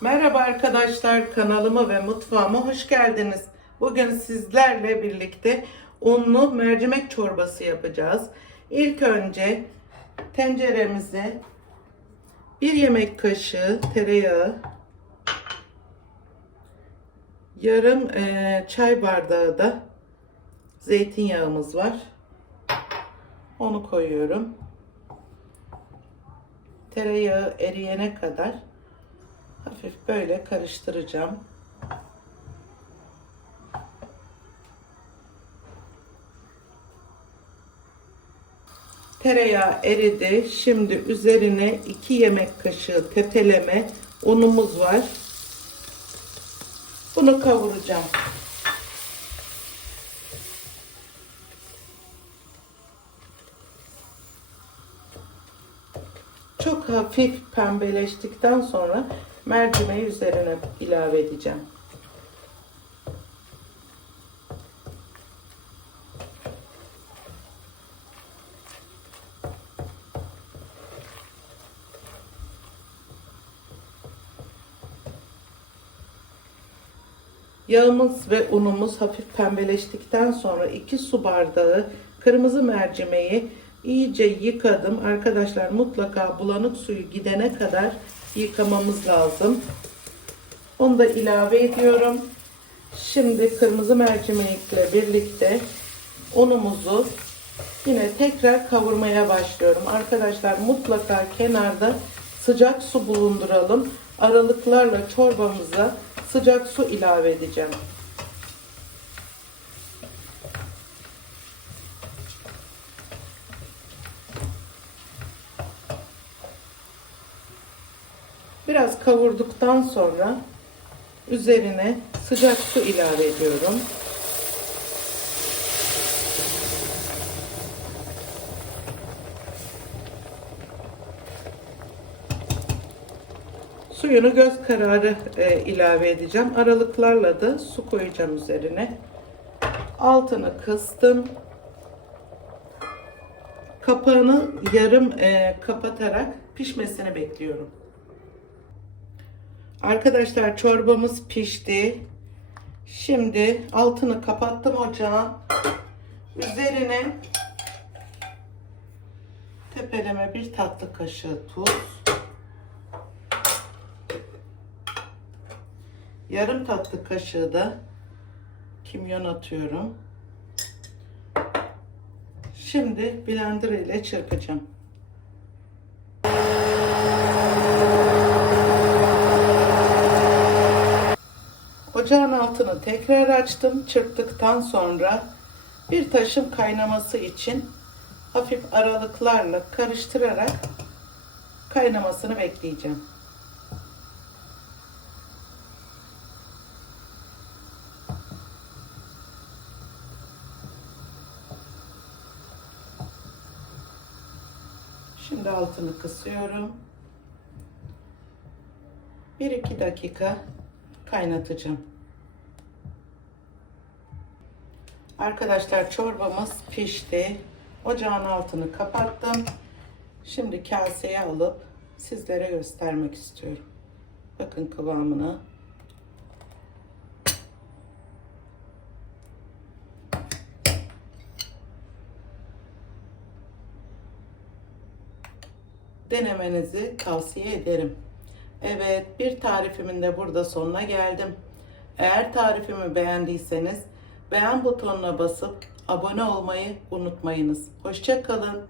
Merhaba arkadaşlar kanalıma ve mutfağıma hoş geldiniz. Bugün sizlerle birlikte unlu mercimek çorbası yapacağız. İlk önce tenceremize bir yemek kaşığı tereyağı, yarım eee, çay bardağı da zeytinyağımız var. Onu koyuyorum. Tereyağı eriyene kadar hafif böyle karıştıracağım. Tereyağı eridi. Şimdi üzerine 2 yemek kaşığı tepeleme unumuz var. Bunu kavuracağım. Çok hafif pembeleştikten sonra mercimeği üzerine ilave edeceğim. Yağımız ve unumuz hafif pembeleştikten sonra 2 su bardağı kırmızı mercimeği iyice yıkadım. Arkadaşlar mutlaka bulanık suyu gidene kadar yıkamamız lazım. Onu da ilave ediyorum. Şimdi kırmızı mercimekle birlikte unumuzu yine tekrar kavurmaya başlıyorum. Arkadaşlar mutlaka kenarda sıcak su bulunduralım. Aralıklarla çorbamıza sıcak su ilave edeceğim. Biraz kavurduktan sonra üzerine sıcak su ilave ediyorum. Suyunu göz kararı e, ilave edeceğim. Aralıklarla da su koyacağım üzerine. Altını kıstım. Kapağını yarım e, kapatarak pişmesini bekliyorum. Arkadaşlar çorbamız pişti. Şimdi altını kapattım ocağın. Üzerine tepeleme bir tatlı kaşığı tuz. Yarım tatlı kaşığı da kimyon atıyorum. Şimdi blender ile çırpacağım. Ocağın altını tekrar açtım. Çırptıktan sonra bir taşım kaynaması için hafif aralıklarla karıştırarak kaynamasını bekleyeceğim. Şimdi altını kısıyorum. 1-2 dakika kaynatacağım. Arkadaşlar çorbamız pişti. Ocağın altını kapattım. Şimdi kaseye alıp sizlere göstermek istiyorum. Bakın kıvamını. Denemenizi tavsiye ederim. Evet, bir tarifimin de burada sonuna geldim. Eğer tarifimi beğendiyseniz beğen butonuna basıp abone olmayı unutmayınız. Hoşçakalın.